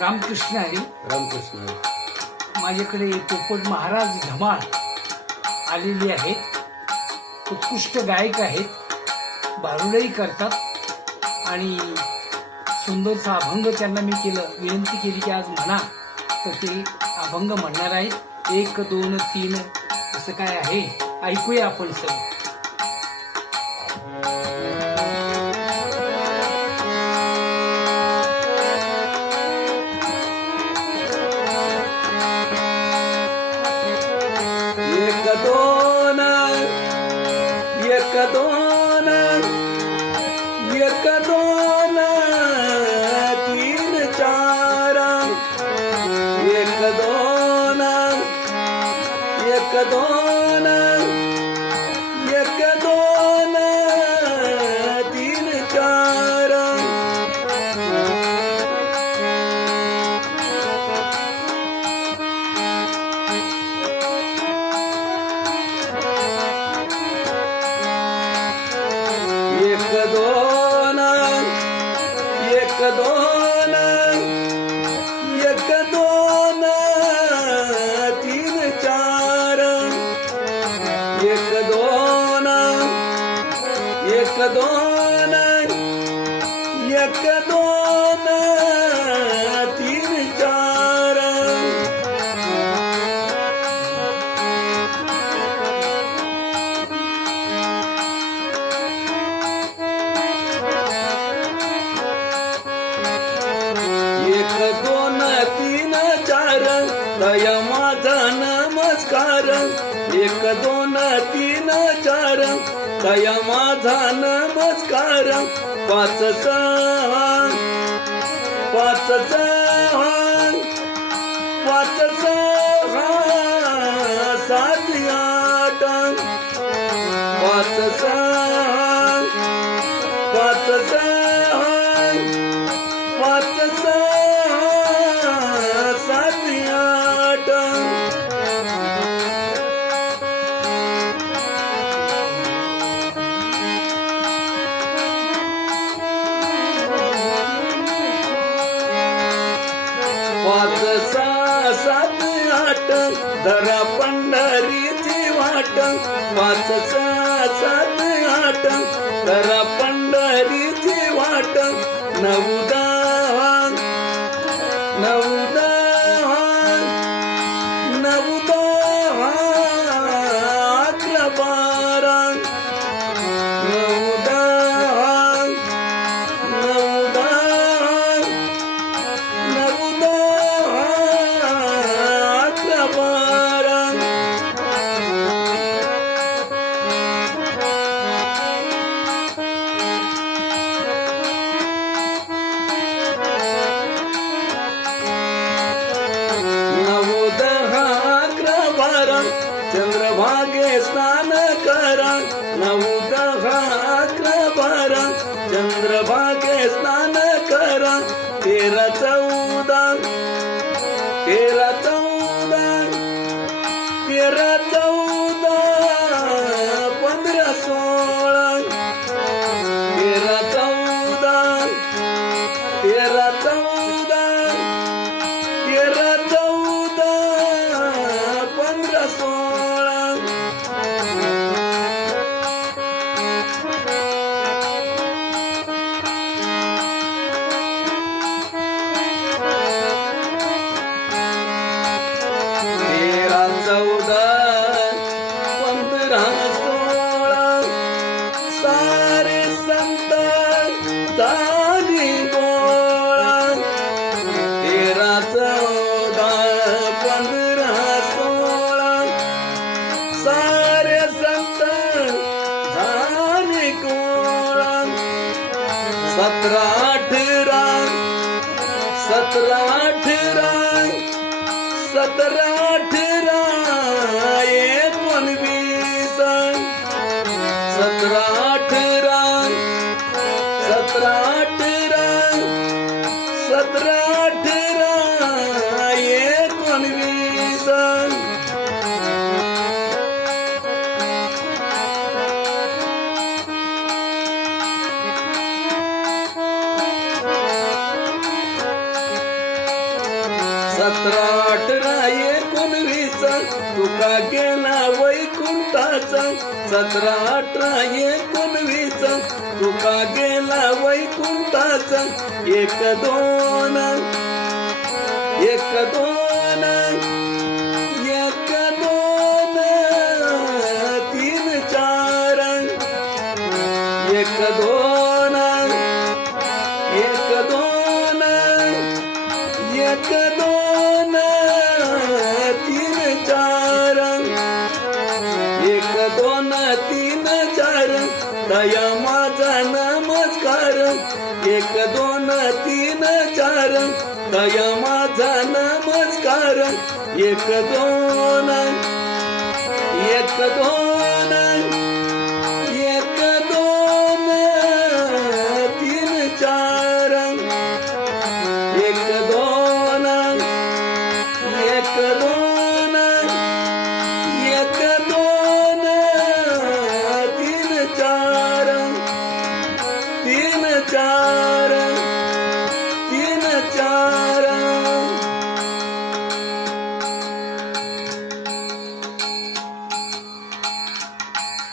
रामकृष्ण हरी. रामकृष्ण. माझ्याकडे पोपट महाराज धमाळ आलेली आहेत. उत्कृष्ट गायक आहेत, भारुडही करतात आणि सुंदरसा अभंग त्यांना मी विनंती केली की आज म्हणा, तर ते अभंग म्हणणार आहेत. 1 2 3 असं काय आहे, ऐकूया आपण सगळं. एक दोन एक दोन एक दोन तीन चार एक दोन एक दोन एक दोन तीन चार एक दोन एक दोन एक दोन तीन चार एक दोन एक दोन एक दोन तीन चार एक दोन तीन चार दया माझा नमस्कार. एक दोन तीन चार दया माझा नमस्कार. 5 6 5 6 5 6 7 8 5 6 5 6 5 6 7 8 5 6 7 8 धरा पंढरीची वाट. 5 6 7 8 धरा पंढरीची वाट. 9 10 9 10 9 10 11 12 9 10 9 10 9 10 11 12 9 10 11 12 चंद्रभागे स्नान करा. 9 10 11 12 चंद्रभागे स्नान करा. 13 14 13 14 13 14 15 16 13 14 13 14 13 14 15 16 13 14 15 16 सारे संत झाली गोळा. 13 14 15 16 सारे संत झाली गोळा. 17 18 17 18 17 18 19 17 18 17 18 17 18 19 13 17 18 19 तुका गेला वैकुंठाचा 17 18 19 तुका गेला वैकुंठाचा 1 2 1 2 1 2 3 4 1 2 1 2 1 2 3 4 1 2 3 4 दया माझा नमस्कार 1 2 3 4 दया माझा नमस्कार 1 2 1 2 1 2 3 4 1 2 1 2 1 2 3 4 3 4